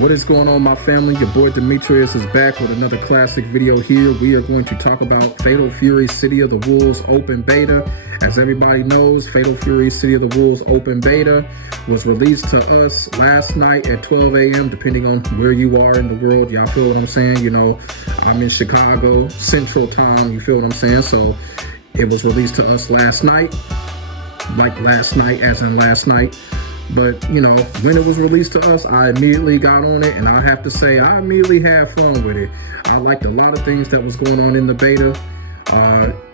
What is going on, my family? Your boy Demetrius is back with another classic video here. We are going to talk about Fatal Fury City of the Wolves Open Beta. As everybody knows, Fatal Fury City of the Wolves Open Beta was released to us last night at 12 a.m. depending on where you are in the world. Y'all feel what I'm saying? You know, I'm in Chicago, Central Time. You feel what I'm saying? So it was released to us last night. Like last night, as in last night. But, you know, when it was released to us, I immediately got on it, and I have to say, I immediately had fun with it. I liked a lot of things that was going on in the beta.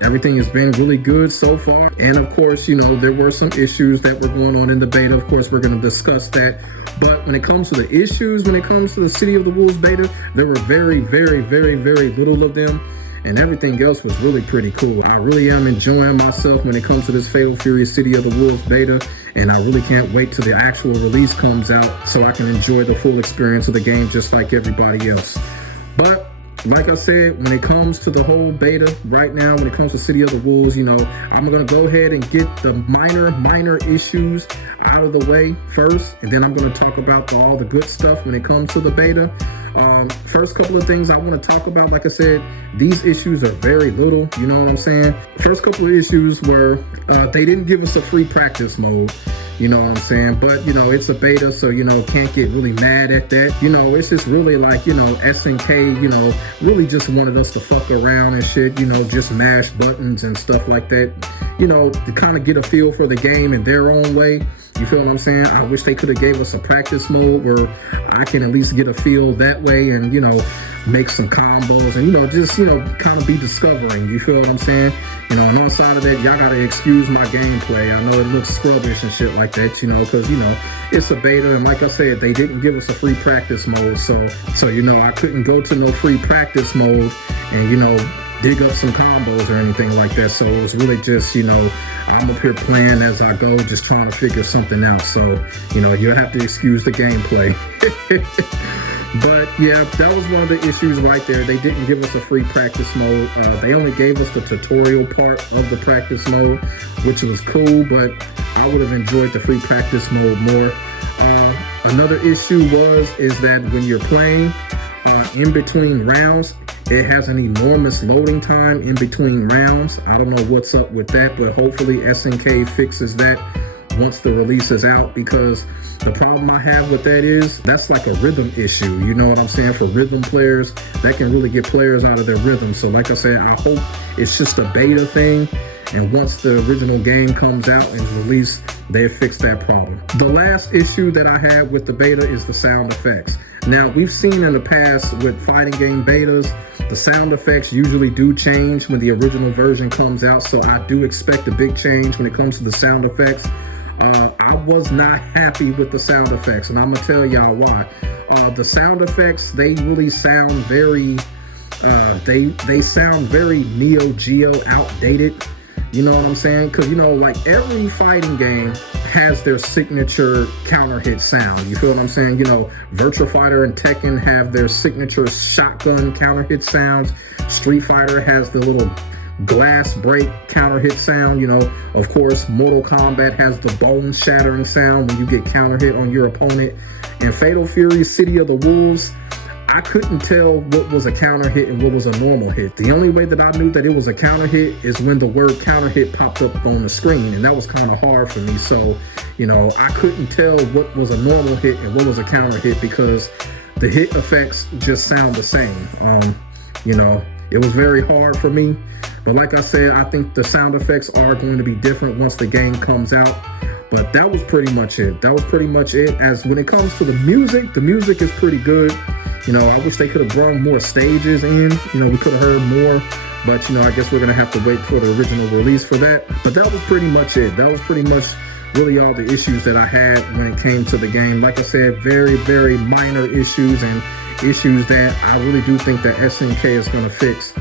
Everything has been really good so far. And of course, you know, there were some issues that were going on in the beta. Of course, we're going to discuss that. But when it comes to the issues, when it comes to the City of the Wolves beta, there were very, very, very, very little of them. And everything else was really pretty cool. I really am enjoying myself when it comes to this Fatal Fury City of the Wolves beta, and I really can't wait till the actual release comes out so I can enjoy the full experience of the game just like everybody else. But like I said, when it comes to the whole beta right now, when it comes to City of the Wolves, you know, I'm going to go ahead and get the minor issues out of the way first, and then I'm going to talk about all the good stuff when it comes to the beta. First couple of things I want to talk about, like I said, these issues are very little, you know what I'm saying? First couple of issues were they didn't give us a free practice mode. You know what I'm saying? But, you know, it's a beta, so, you know, can't get really mad at that. You know, it's just really like, you know, SNK, you know, really just wanted us to fuck around and shit, you know, just mash buttons and stuff like that, you know, to kind of get a feel for the game in their own way. You feel what I'm saying? I wish they could have gave us a practice mode where I can at least get a feel that way and, you know, make some combos and, you know, just, you know, kind of be discovering. You feel what I'm saying? You know, and on side of that, y'all got to excuse my gameplay. I know it looks scrubbish and shit like that, you know, because, you know, it's a beta. And like I said, they didn't give us a free practice mode. So, you know, I couldn't go to no free practice mode and, you know, dig up some combos or anything like that. So it was really just, you know, I'm up here playing as I go, just trying to figure something out. So, you know, you'll have to excuse the gameplay. But yeah, that was one of the issues right there. They didn't give us a free practice mode. They only gave us the tutorial part of the practice mode, which was cool, but I would have enjoyed the free practice mode more. Another issue is that when you're playing in between rounds, it has an enormous loading time in between rounds. I don't know what's up with that, but hopefully SNK fixes that once the release is out, because the problem I have with that is that's like a rhythm issue. You know what I'm saying? For rhythm players, that can really get players out of their rhythm. So like I said, I hope it's just a beta thing, and once the original game comes out and is released, they fix that problem. The last issue that I had with the beta is the sound effects. Now, we've seen in the past with fighting game betas, the sound effects usually do change when the original version comes out, so I do expect a big change when it comes to the sound effects. I was not happy with the sound effects, and I'm gonna tell y'all why. The sound effects, they really sound very, they sound very Neo Geo outdated. You know what I'm saying? Because, you know, like every fighting game has their signature counter hit sound. You feel what I'm saying? You know, Virtua Fighter and Tekken have their signature shotgun counter hit sounds. Street Fighter has the little glass break counter hit sound. You know, of course, Mortal Kombat has the bone shattering sound when you get counter hit on your opponent. And Fatal Fury City of the Wolves, I couldn't tell what was a counter hit and what was a normal hit. The only way that I knew that it was a counter hit is when the word counter hit popped up on the screen, and that was kind of hard for me. So, you know, I couldn't tell what was a normal hit and what was a counter hit because the hit effects just sound the same. You know, it was very hard for me. But like I said, I think the sound effects are going to be different once the game comes out. But that was pretty much it. That was pretty much it. As when it comes to the music is pretty good. You know, I wish they could have brought more stages in. You know, we could have heard more. But, you know, I guess we're going to have to wait for the original release for that. But that was pretty much it. That was pretty much really all the issues that I had when it came to the game. Like I said, very, very minor issues and issues that I really do think that SNK is going to fix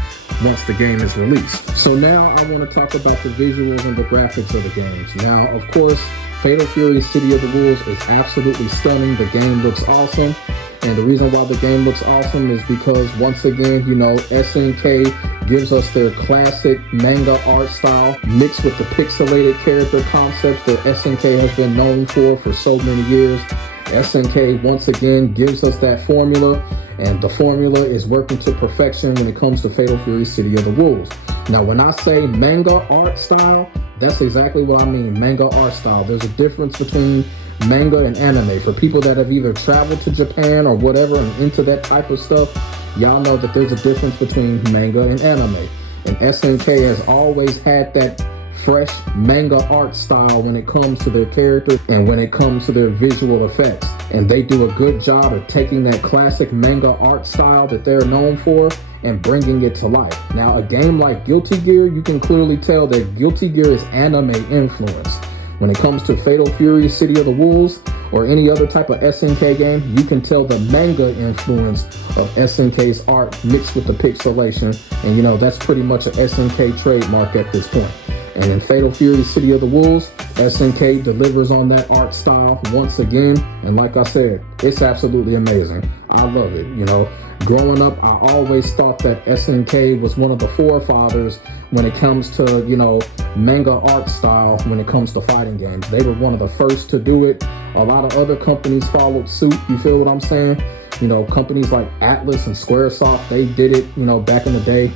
once the game is released. So now I want to talk about the visuals and the graphics of the games. Now, of course, Fatal Fury City of the Wolves is absolutely stunning. The game looks awesome. And the reason why the game looks awesome is because, once again, you know, SNK gives us their classic manga art style mixed with the pixelated character concepts that SNK has been known for so many years. SNK once again gives us that formula, and the formula is working to perfection when it comes to Fatal Fury City of the Wolves. Now, when I say manga art style, that's exactly what I mean, manga art style. There's a difference between manga and anime. For people that have either traveled to Japan or whatever and into that type of stuff, y'all know that there's a difference between manga and anime. And SNK has always had that fresh manga art style when it comes to their characters and when it comes to their visual effects. And they do a good job of taking that classic manga art style that they're known for and bringing it to life. Now, a game like Guilty Gear, you can clearly tell that Guilty Gear is anime influenced. When it comes to Fatal Fury City of the Wolves or any other type of SNK game, you can tell the manga influence of SNK's art mixed with the pixelation. And you know, that's pretty much an SNK trademark at this point. And in Fatal Fury City of the Wolves, SNK delivers on that art style once again. And like I said, it's absolutely amazing. I love it. You know, growing up, I always thought that SNK was one of the forefathers when it comes to, you know, manga art style when it comes to fighting games. They were one of the first to do it. A lot of other companies followed suit. You feel what I'm saying? You know, companies like Atlas and Squaresoft, they did it, you know, back in the day.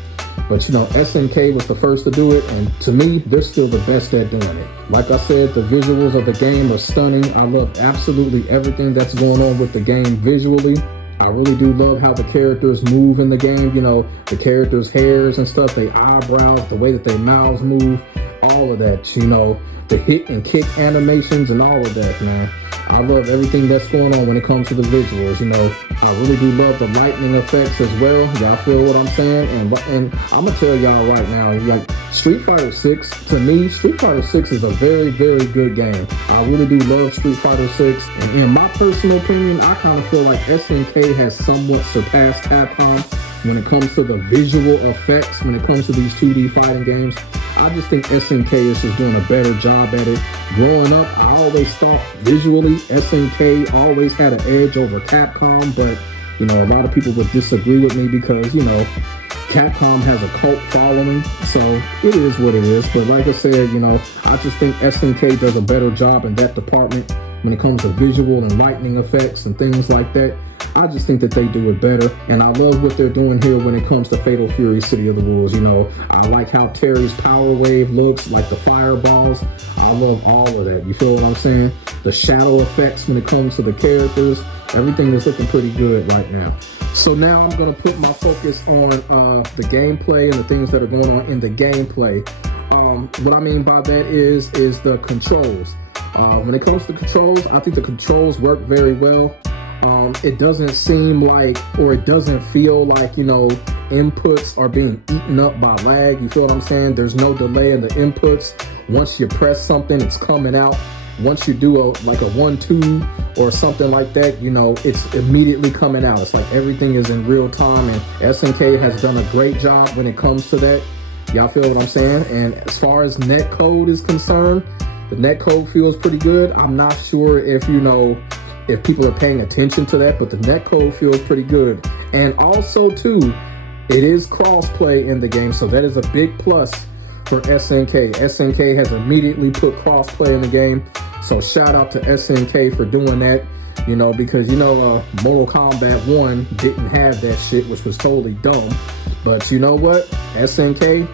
But, you know, SNK was the first to do it, and to me, they're still the best at doing it. Like I said, the visuals of the game are stunning. I love absolutely everything that's going on with the game visually. I really do love how the characters move in the game. You know, the characters' hairs and stuff, their eyebrows, the way that their mouths move, all of that, you know, the hit and kick animations and all of that, man. I love everything that's going on when it comes to the visuals. You know, I really do love the lightning effects as well. Y'all feel what I'm saying? And I'm gonna tell y'all right now, like Street Fighter 6, to me, Street Fighter 6 is a very, very good game. I really do love Street Fighter 6. And in my personal opinion, I kind of feel like SNK has somewhat surpassed Capcom when it comes to the visual effects, when it comes to these 2D fighting games. I just think SNK is just doing a better job at it. Growing up, I always thought visually SNK always had an edge over Capcom, but, you know, a lot of people would disagree with me because, you know, Capcom has a cult following, so it is what it is. But like I said, you know, I just think SNK does a better job in that department when it comes to visual and lightning effects and things like that. I just think that they do it better, and I love what they're doing here when it comes to Fatal Fury City of the Wolves. You know, I like how Terry's power wave looks, like the fireballs. I love all of that. You feel what I'm saying? The shadow effects when it comes to the characters, everything is looking pretty good right now. So now I'm going to put my focus on the gameplay and the things that are going on in the gameplay. What I mean by that is the controls. When it comes to controls, I think the controls work very well. It doesn't seem like, or it doesn't feel like, you know, inputs are being eaten up by lag. You feel what I'm saying? There's no delay in the inputs. Once you press something, it's coming out. Once you do like a 1-2 or something like that, you know, it's immediately coming out. It's like everything is in real time, and SNK has done a great job when it comes to that. Y'all feel what I'm saying? And as far as net code is concerned, the net code feels pretty good. I'm not sure if, you know, if people are paying attention to that, but the net code feels pretty good. And also too, it is crossplay in the game, so that is a big plus for SNK. SNK has immediately put crossplay in the game, so shout out to SNK for doing that. You know, because, you know, Mortal Kombat 1 didn't have that shit, which was totally dumb. But you know what? SNK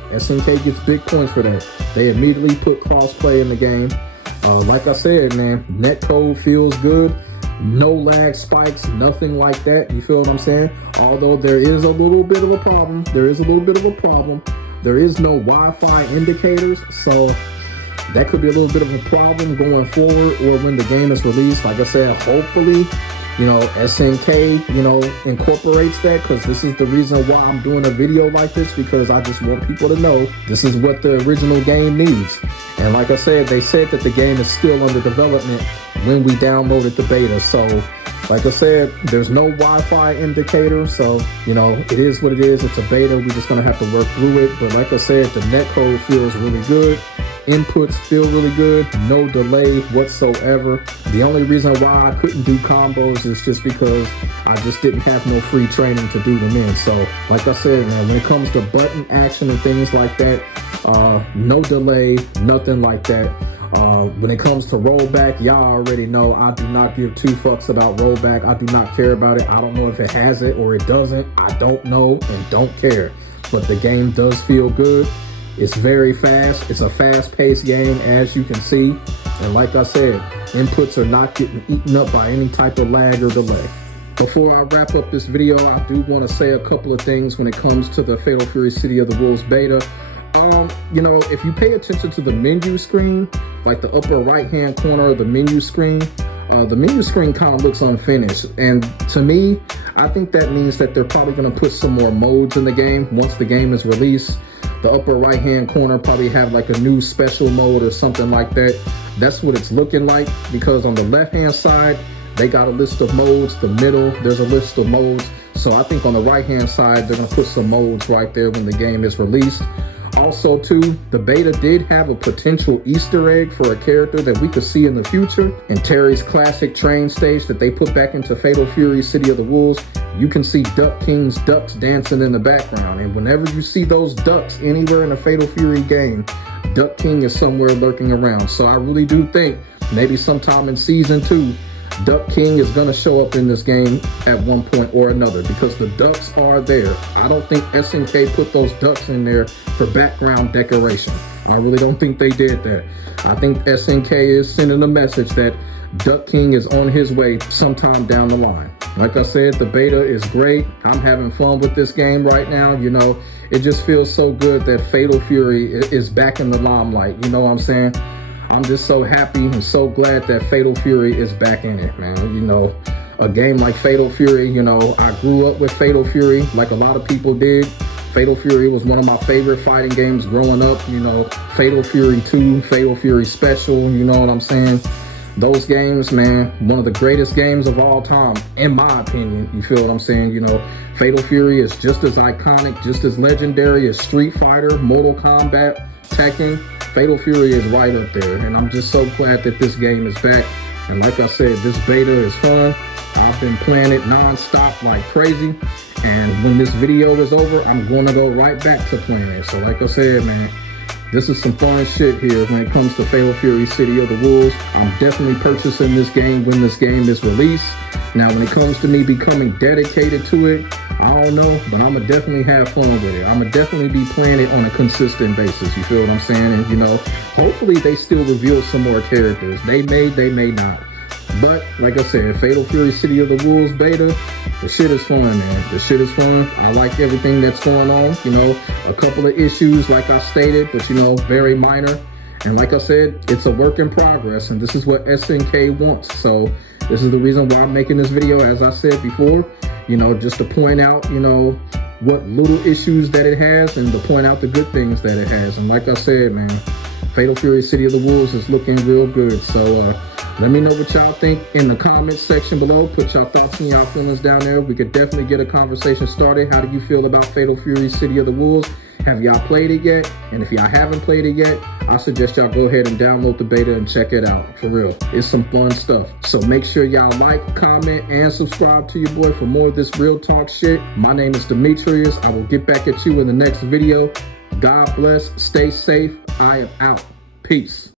gets big points for that. They immediately put crossplay in the game. Like I said, man, netcode feels good. No lag spikes, nothing like that. You feel what I'm saying? Although there is a little bit of a problem. There is no Wi-Fi indicators, so that could be a little bit of a problem going forward or when the game is released. Like I said, hopefully, you know, SNK, you know, incorporates that, because this is the reason why I'm doing a video like this, because I just want people to know this is what the original game needs. And like I said, they said that the game is still under development when we downloaded the beta. So like I said, there's no Wi-Fi indicator, so, you know, it is what it is. It's a beta. We're just going to have to work through it. But like I said, the netcode feels really good. Inputs feel really good. No delay whatsoever. The only reason why I couldn't do combos is just because I just didn't have no free training to do them in. So, like I said, man, when it comes to button action and things like that, no delay, nothing like that. When it comes to rollback, y'all already know I do not give two fucks about rollback. I do not care about it. I don't know if it has it or it doesn't. I don't know and don't care. But the game does feel good. It's very fast. It's a fast-paced game, as you can see. And like I said, inputs are not getting eaten up by any type of lag or delay. Before I wrap up this video, I do want to say a couple of things when it comes to the Fatal Fury City of the Wolves beta. You know, if you pay attention to the menu screen, like the upper right-hand corner of the menu screen kind of looks unfinished. And to me, I think that means that they're probably going to put some more modes in the game once the game is released. The upper right-hand corner probably have like a new special mode or something like that. That's what it's looking like, because on the left-hand side, they got a list of modes. The middle, there's a list of modes. So I think on the right-hand side, they're going to put some modes right there when the game is released. Also, too, the beta did have a potential Easter egg for a character that we could see in the future. In Terry's classic train stage that they put back into Fatal Fury City of the Wolves, you can see Duck King's ducks dancing in the background. And whenever you see those ducks anywhere in a Fatal Fury game, Duck King is somewhere lurking around. So I really do think maybe sometime in Season 2, Duck King is going to show up in this game at one point or another, because the ducks are there. I don't think SNK put those ducks in there for background decoration. I really don't think they did that. I think SNK is sending a message that Duck King is on his way sometime down the line. Like I said, the beta is great. I'm having fun with this game right now. You know, it just feels so good that Fatal Fury is back in the limelight. You know what I'm saying? I'm just so happy and so glad that Fatal Fury is back in it, man. You know, a game like Fatal Fury, you know, I grew up with Fatal Fury like a lot of people did. Fatal Fury was one of my favorite fighting games growing up. You know, Fatal Fury 2, Fatal Fury Special, you know what I'm saying? Those games, man, one of the greatest games of all time, in my opinion. You feel what I'm saying? You know, Fatal Fury is just as iconic, just as legendary as Street Fighter, Mortal Kombat, Tekken. Fatal Fury is right up there, and I'm just so glad that this game is back. And like I said, this beta is fun. I've been playing it non-stop like crazy, and when this video is over, I'm going to go right back to playing it. So like I said, man, this is some fun shit here when it comes to Fatal Fury City of the Wolves. I'm definitely purchasing this game when this game is released. Now, when it comes to me becoming dedicated to it, I don't know, but I'm gonna definitely have fun with it. I'm gonna definitely be playing it on a consistent basis. You feel what I'm saying? And you know, hopefully they still reveal some more characters. They may not. But like I said, Fatal Fury City of the Wolves beta, the shit is fun, man. The shit is fun. I like everything that's going on. You know, a couple of issues, like I stated, but you know, very minor. And like I said, it's a work in progress, and this is what SNK wants. So this is the reason why I'm making this video, as I said before, you know, just to point out, you know, what little issues that it has and to point out the good things that it has. And like I said, man, Fatal Fury City of the Wolves is looking real good. So let me know what y'all think in the comments section below. Put y'all thoughts and y'all feelings down there. We could definitely get a conversation started. How do you feel about Fatal Fury City of the Wolves? Have y'all played it yet? And if y'all haven't played it yet, I suggest y'all go ahead and download the beta and check it out. For real, it's some fun stuff. So make sure y'all like, comment, and subscribe to your boy for more of this real talk shit. My name is Demetrius. I will get back at you in the next video. God bless. Stay safe. I am out. Peace.